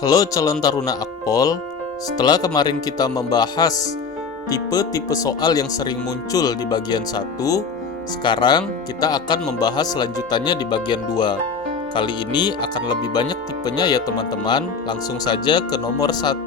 Halo calon taruna Akpol, setelah kemarin kita membahas tipe-tipe soal yang sering muncul di bagian 1, sekarang kita akan membahas lanjutannya di bagian 2. Kali ini akan lebih banyak tipenya ya teman-teman, langsung saja ke nomor 1.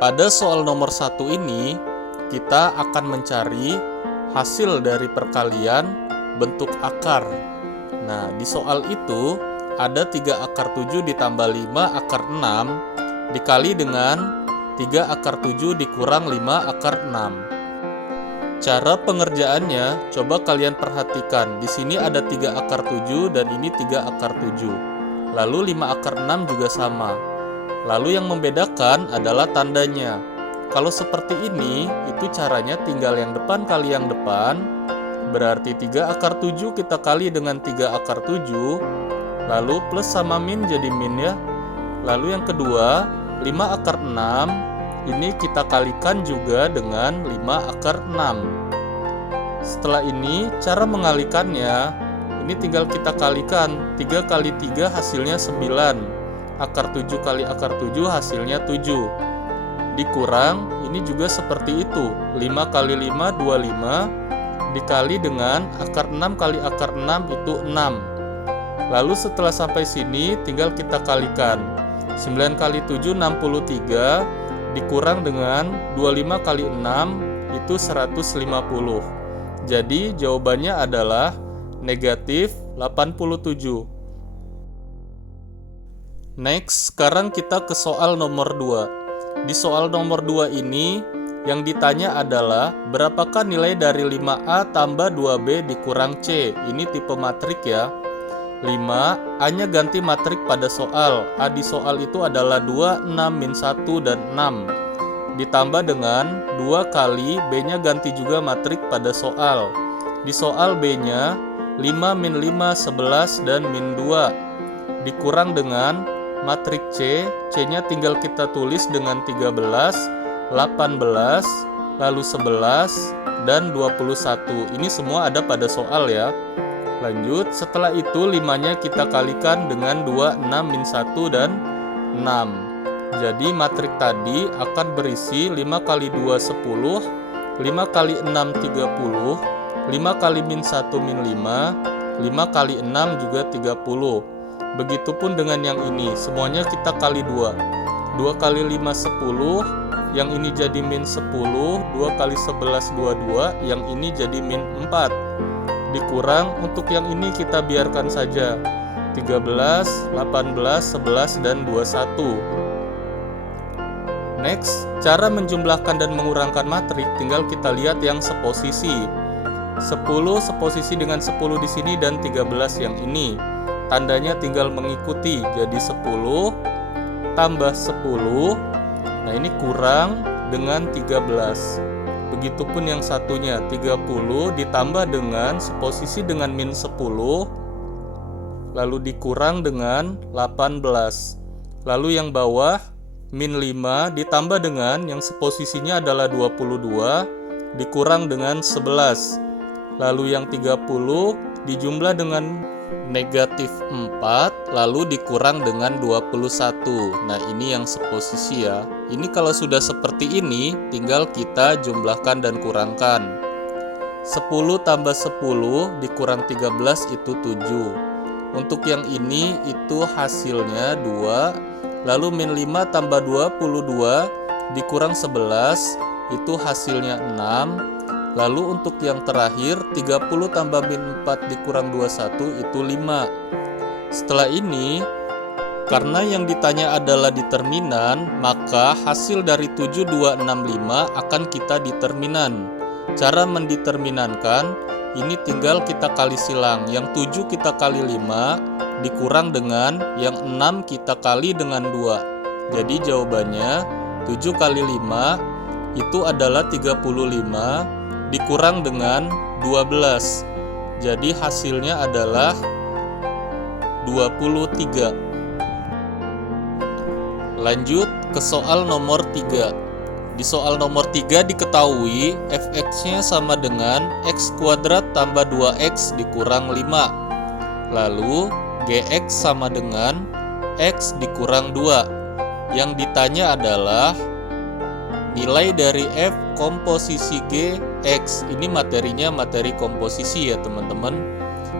Pada soal nomor 1 ini, kita akan mencari hasil dari perkalian bentuk akar. Nah, di soal itu ada 3 akar 7 ditambah 5 akar 6 dikali dengan 3 akar 7 dikurang 5 akar 6. Cara pengerjaannya, coba kalian perhatikan. Di sini ada 3 akar 7 dan ini 3 akar 7. Lalu 5 akar 6 juga sama. Lalu yang membedakan adalah tandanya. Kalau seperti ini, itu caranya tinggal yang depan kali yang depan. Berarti 3 akar 7 kita kali dengan 3 akar 7. Lalu plus sama min jadi min ya. Lalu yang kedua, 5 akar 6. Ini kita kalikan juga dengan 5 akar 6. Setelah ini, cara mengalikannya, ini tinggal kita kalikan. 3 kali 3 hasilnya 9. Akar 7 kali akar 7 hasilnya 7. Dikurang, ini juga seperti itu. 5 kali 5, 25. Dikali dengan akar 6 kali akar 6 itu 6. Lalu setelah sampai sini tinggal kita kalikan. 9 kali 7 63 dikurang dengan 25 kali 6 itu 150. Jadi jawabannya adalah negatif 87. Next, sekarang kita ke soal nomor 2. Di soal nomor 2 ini yang ditanya adalah berapakah nilai dari 5A tambah 2B dikurang C. Ini tipe matrik ya. 5, A-nya ganti matrik pada soal. A di soal itu adalah 2, 6, min 1, dan 6. Ditambah dengan 2 kali B-nya ganti juga matrik pada soal. Di soal B-nya 5, min 5, 11, dan min 2. Dikurang dengan matrik C. C-nya tinggal kita tulis dengan 13, 18, lalu 11, dan 21. Ini semua ada pada soal ya. Lanjut, setelah itu 5-nya kita kalikan dengan 2, 6, min 1, dan 6. Jadi matrik tadi akan berisi 5 kali 2, 10, 5 kali 6, 30, 5 kali min 1, min 5, 5 kali 6 juga 30. Begitupun dengan yang ini, semuanya kita kali 2. 2 kali 5, 10, yang ini jadi min 10, 2 kali 11, 22, yang ini jadi min 4. Dikurang, untuk yang ini kita biarkan saja 13, 18, 11, dan 21. Next, cara menjumlahkan dan mengurangkan matrik tinggal kita lihat yang seposisi. 10 seposisi dengan 10 di sini dan 13 yang ini. Tandanya tinggal mengikuti, jadi 10 tambah 10. Nah, ini kurang dengan 13. Begitupun yang satunya, 30 ditambah dengan seposisi dengan min 10, lalu dikurang dengan 18. Lalu yang bawah, min 5 ditambah dengan yang seposisinya adalah 22, dikurang dengan 11. Lalu yang 30 dijumlah dengan negatif 4, lalu dikurang dengan 21. Nah, ini yang seposisi ya. Ini kalau sudah seperti ini, tinggal kita jumlahkan dan kurangkan. 10 tambah 10 dikurang 13 itu 7. Untuk yang ini itu hasilnya 2. Lalu min 5 tambah 22 dikurang 11 itu hasilnya 6. Lalu untuk yang terakhir 30 tambah min 4 dikurang 21 itu 5. Setelah ini, karena yang ditanya adalah determinan, maka hasil dari 7265 akan kita determinan. Cara mendeterminankan, ini tinggal kita kali silang. Yang 7 kita kali 5 dikurang dengan yang 6 kita kali dengan 2. Jadi jawabannya 7 kali 5 itu adalah 35 dikurang dengan 12. Jadi hasilnya adalah 23. Lanjut ke soal nomor 3. Di soal nomor 3 diketahui fx-nya sama dengan x kuadrat tambah 2x dikurang 5. Lalu Gx sama dengan X dikurang 2. Yang ditanya adalah nilai dari F komposisi G X. Ini materinya materi komposisi ya teman-teman.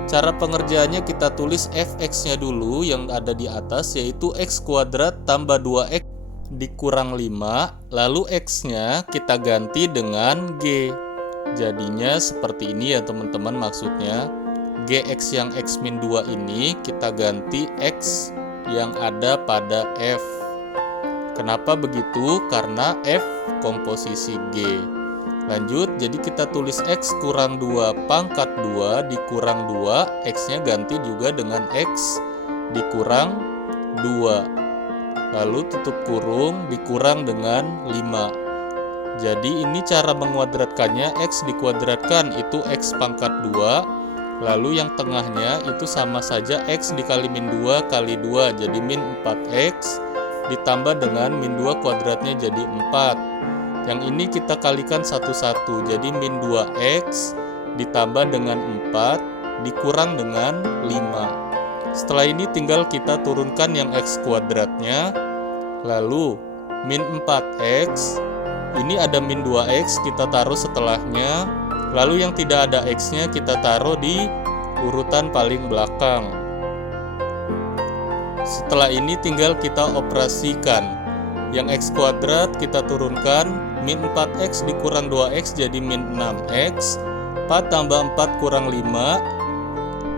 Cara pengerjaannya kita tulis Fx-nya dulu yang ada di atas, yaitu X kuadrat tambah 2X dikurang 5. Lalu X-nya kita ganti dengan G. Jadinya seperti ini ya teman-teman, maksudnya Gx yang X-2 ini kita ganti X yang ada pada F. Kenapa begitu? Karena F komposisi G. Lanjut, jadi kita tulis X kurang 2 pangkat 2 dikurang 2, X-nya ganti juga dengan X dikurang 2. Lalu tutup kurung dikurang dengan 5. Jadi ini cara menguadratkannya, X dikuadratkan itu X pangkat 2. Lalu yang tengahnya itu sama saja X dikali min 2 kali 2, jadi min 4X ditambah dengan min 2 kuadratnya jadi 4. Yang ini kita kalikan satu-satu, jadi min 2X ditambah dengan 4 dikurang dengan 5. Setelah ini tinggal kita turunkan yang X kuadratnya. Lalu min 4X, ini ada min 2X kita taruh setelahnya. Lalu yang tidak ada X-nya kita taruh di urutan paling belakang. Setelah ini tinggal kita operasikan. Yang X kuadrat kita turunkan, min 4X dikurang 2X jadi min 6X. 4 tambah 4 kurang 5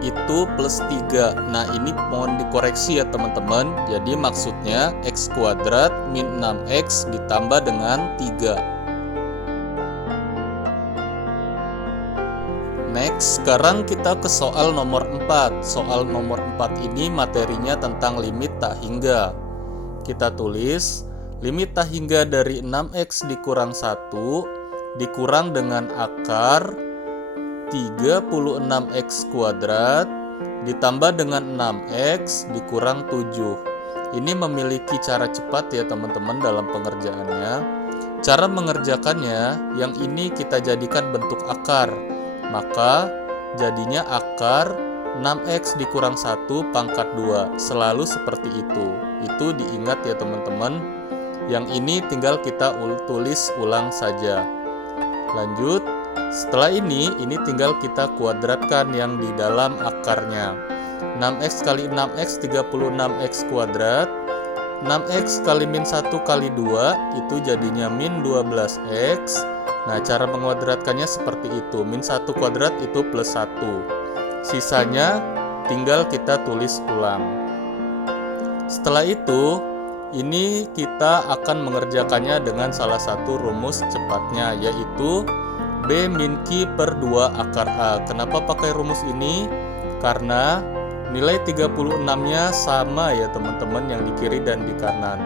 itu plus 3. Nah ini mohon dikoreksi ya teman-teman. Jadi maksudnya X kuadrat min 6X ditambah dengan 3. Next, sekarang kita ke soal nomor 4. Soal nomor 4 ini materinya tentang limit tak hingga. Kita tulis limit tak hingga dari 6X dikurang 1 dikurang dengan akar 36X kuadrat ditambah dengan 6X dikurang 7. Ini memiliki cara cepat ya teman-teman dalam pengerjaannya. Cara mengerjakannya, yang ini kita jadikan bentuk akar. Maka jadinya akar 6X dikurang 1 pangkat 2. Selalu seperti itu. Itu diingat ya teman-teman. Yang ini tinggal kita tulis ulang saja. Lanjut, setelah ini tinggal kita kuadratkan yang di dalam akarnya. 6X kali 6X 36X kuadrat. 6X kali min 1 kali 2 itu jadinya min 12X. Nah, cara menguadratkannya seperti itu. Min 1 kuadrat itu plus 1. Sisanya tinggal kita tulis ulang. Setelah itu, ini kita akan mengerjakannya dengan salah satu rumus cepatnya, yaitu B min Q per 2 akar A. Kenapa pakai rumus ini? Karena nilai 36-nya sama ya teman-teman, yang di kiri dan di kanan.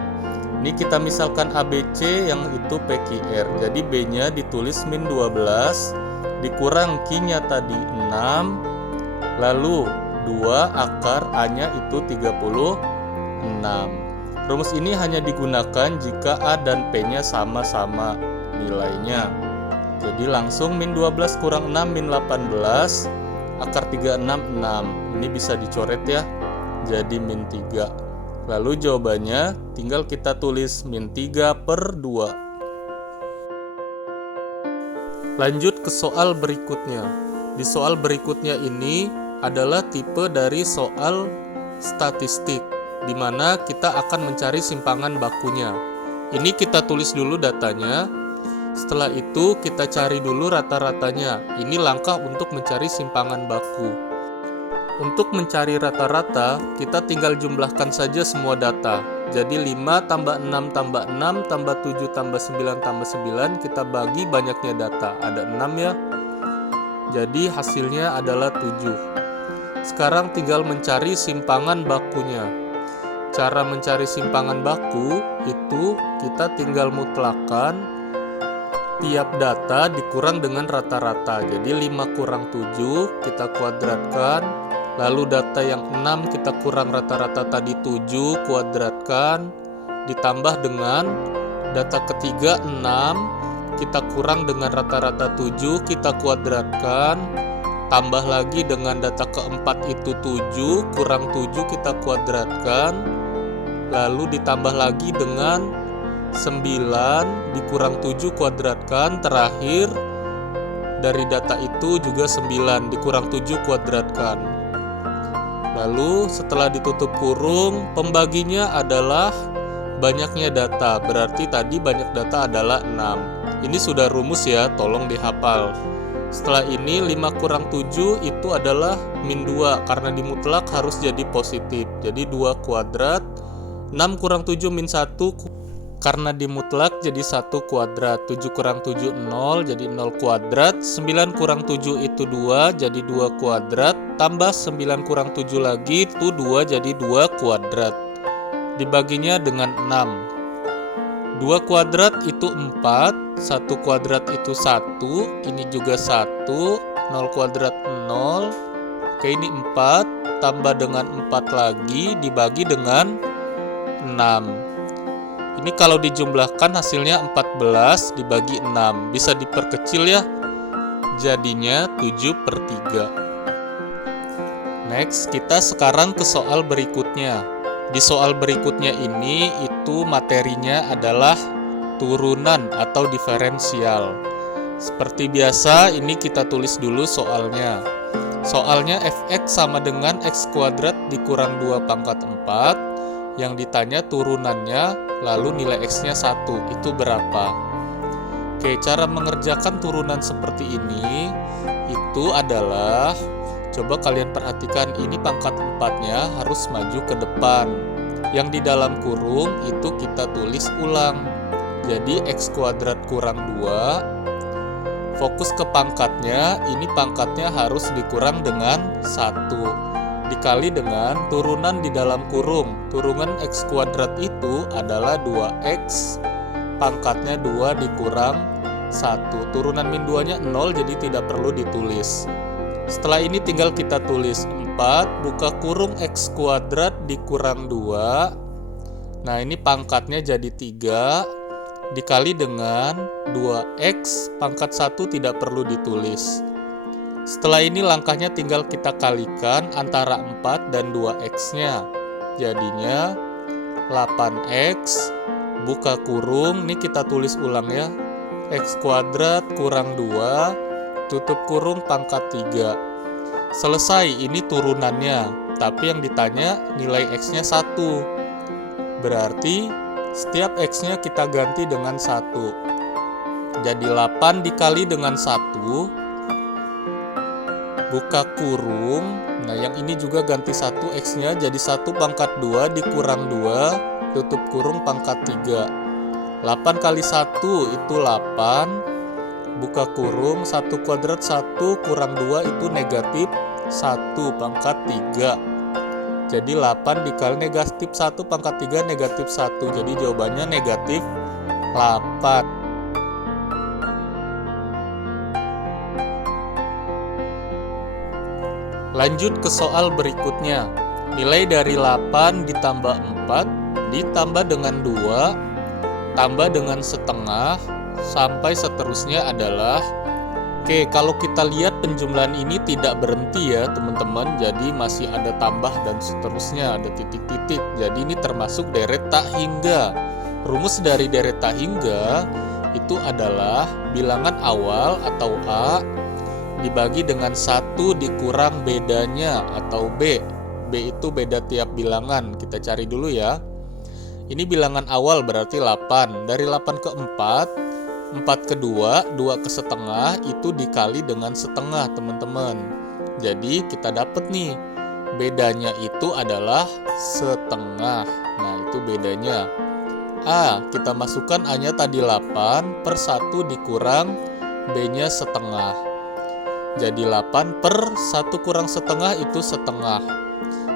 Ini kita misalkan ABC yang itu PQR. Jadi B-nya ditulis min 12 dikurang Q-nya tadi 6. Lalu 2 akar A-nya itu 36. Rumus ini hanya digunakan jika A dan P-nya sama-sama nilainya. Jadi langsung min 12 kurang 6 min 18. Akar 36 6. Ini bisa dicoret ya. Jadi min 3. Lalu jawabannya tinggal kita tulis min 3 per 2. Lanjut ke soal berikutnya. Di soal berikutnya ini adalah tipe dari soal statistik, di mana kita akan mencari simpangan bakunya. Ini kita tulis dulu datanya. Setelah itu kita cari dulu rata-ratanya. Ini langkah untuk mencari simpangan baku. Untuk mencari rata-rata, kita tinggal jumlahkan saja semua data. Jadi 5 tambah 6 tambah 6 tambah 7 tambah 9 tambah 9, kita bagi banyaknya data. Ada 6 ya. Jadi hasilnya adalah 7. Sekarang tinggal mencari simpangan bakunya. Cara mencari simpangan baku itu kita tinggal mutlakkan tiap data dikurang dengan rata-rata. Jadi 5 kurang 7 kita kuadratkan. Lalu data yang 6 kita kurang rata-rata tadi 7 kuadratkan. Ditambah dengan data ketiga 6 kita kurang dengan rata-rata 7 kita kuadratkan. tambah lagi dengan data keempat itu 7, kurang 7 kita kuadratkan, lalu ditambah lagi dengan 9 dikurang 7 kuadratkan, terakhir dari data itu juga 9 dikurang 7 kuadratkan. Lalu setelah ditutup kurung, pembaginya adalah banyaknya data, berarti tadi banyak data adalah 6. Ini sudah rumus ya, tolong dihafal. Setelah ini 5 kurang 7 itu adalah min 2, karena di mutlak harus jadi positif. Jadi 2 kuadrat, 6 kurang 7 min 1, karena di mutlak jadi 1 kuadrat. 7 kurang 7 0, jadi 0 kuadrat. 9 kurang 7 itu 2, jadi 2 kuadrat. Tambah 9 kurang 7 lagi, itu 2, jadi 2 kuadrat. Dibaginya dengan 6. 2 kuadrat itu 4, 1 kuadrat itu 1, ini juga 1, 0 kuadrat 0, oke ini 4, tambah dengan 4 lagi, dibagi dengan 6. Ini kalau dijumlahkan hasilnya 14 dibagi 6, bisa diperkecil ya, jadinya 7/3. Next, kita sekarang ke soal berikutnya. Di soal berikutnya ini itu materinya adalah turunan atau diferensial. Seperti biasa ini kita tulis dulu soalnya. Soalnya fx sama dengan x kuadrat dikurang 2 pangkat 4. Yang ditanya turunannya lalu nilai x-nya 1. Itu berapa? Oke, cara mengerjakan turunan seperti ini itu adalah, coba kalian perhatikan, ini pangkat 4-nya harus maju ke depan. Yang di dalam kurung itu kita tulis ulang. Jadi x kuadrat kurang 2. Fokus ke pangkatnya, ini pangkatnya harus dikurang dengan 1. Dikali dengan turunan di dalam kurung. Turunan x kuadrat itu adalah 2x. Pangkatnya 2 dikurang 1. Turunan min 2-nya 0, jadi tidak perlu ditulis. Setelah ini tinggal kita tulis 4 buka kurung x kuadrat dikurang 2. Nah ini pangkatnya jadi 3 dikali dengan 2x pangkat 1 tidak perlu ditulis. Setelah ini langkahnya tinggal kita kalikan antara 4 dan 2x-nya. Jadinya 8x buka kurung, ini kita tulis ulang ya, x kuadrat kurang 2 tutup kurung pangkat 3. Selesai, ini turunannya. Tapi yang ditanya nilai x-nya 1. Berarti setiap x-nya kita ganti dengan 1. Jadi 8 dikali dengan 1. Buka kurung. Nah yang ini juga ganti 1 x-nya. Jadi 1 pangkat 2 dikurang 2. Tutup kurung pangkat 3. 8 kali 1 itu 8. Buka kurung, 1 kuadrat 1 kurang 2 itu negatif 1 pangkat 3. Jadi 8 dikali negatif 1 pangkat 3 negatif 1. Jadi jawabannya negatif 8. Lanjut ke soal berikutnya. Nilai dari 8 ditambah 4 ditambah dengan 2 tambah dengan setengah sampai seterusnya adalah, oke, kalau kita lihat penjumlahan ini tidak berhenti ya teman-teman, jadi masih ada tambah dan seterusnya, ada titik-titik. Jadi ini termasuk deret tak hingga. Rumus dari deret tak hingga itu adalah bilangan awal atau A dibagi dengan 1 dikurang bedanya atau B. B itu beda tiap bilangan, kita cari dulu ya. Ini bilangan awal berarti 8. Dari 8 ke 4 ke 2, 2 ke setengah itu dikali dengan setengah teman-teman. Jadi kita dapat nih, bedanya itu adalah setengah. Nah itu bedanya. A, kita masukkan A-nya tadi 8 per 1 dikurang B-nya setengah. Jadi 8 per 1 kurang setengah itu setengah.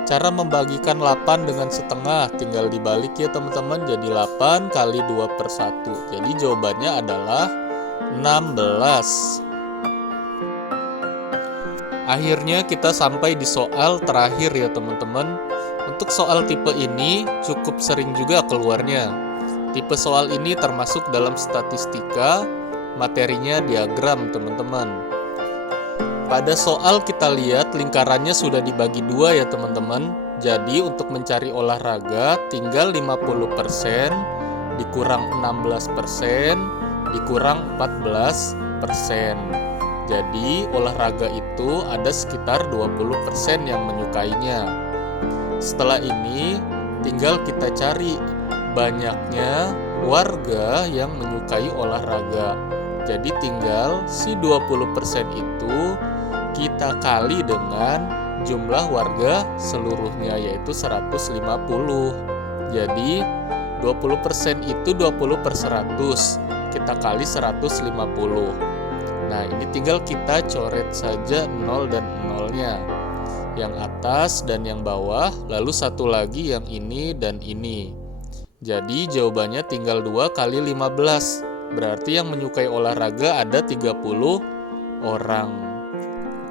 Cara membagikan 8 dengan setengah tinggal dibalik ya teman-teman, jadi 8 kali 2 per 1. Jadi jawabannya adalah 16. Akhirnya kita sampai di soal terakhir ya teman-teman. Untuk soal tipe ini cukup sering juga keluarnya. Tipe soal ini termasuk dalam statistika, materinya diagram teman-teman. Pada soal kita lihat lingkarannya sudah dibagi dua ya teman-teman. Jadi untuk mencari olahraga tinggal 50% dikurang 16% dikurang 14%. Jadi olahraga itu ada sekitar 20% yang menyukainya. Setelah ini tinggal kita cari banyaknya warga yang menyukai olahraga. Jadi tinggal si 20% itu kita kali dengan jumlah warga seluruhnya yaitu 150. Jadi 20% itu 20 per 100, kita kali 150. Nah ini tinggal kita coret saja 0 dan 0-nya, yang atas dan yang bawah, lalu satu lagi yang ini dan ini. Jadi jawabannya tinggal 2 kali 15, berarti yang menyukai olahraga ada 30 orang.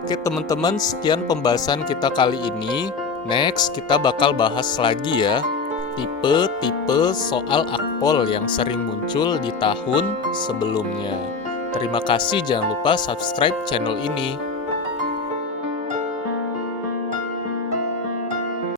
Oke teman-teman, sekian pembahasan kita kali ini. Next, kita bakal bahas lagi ya tipe-tipe soal akpol yang sering muncul di tahun sebelumnya. Terima kasih, jangan lupa subscribe channel ini.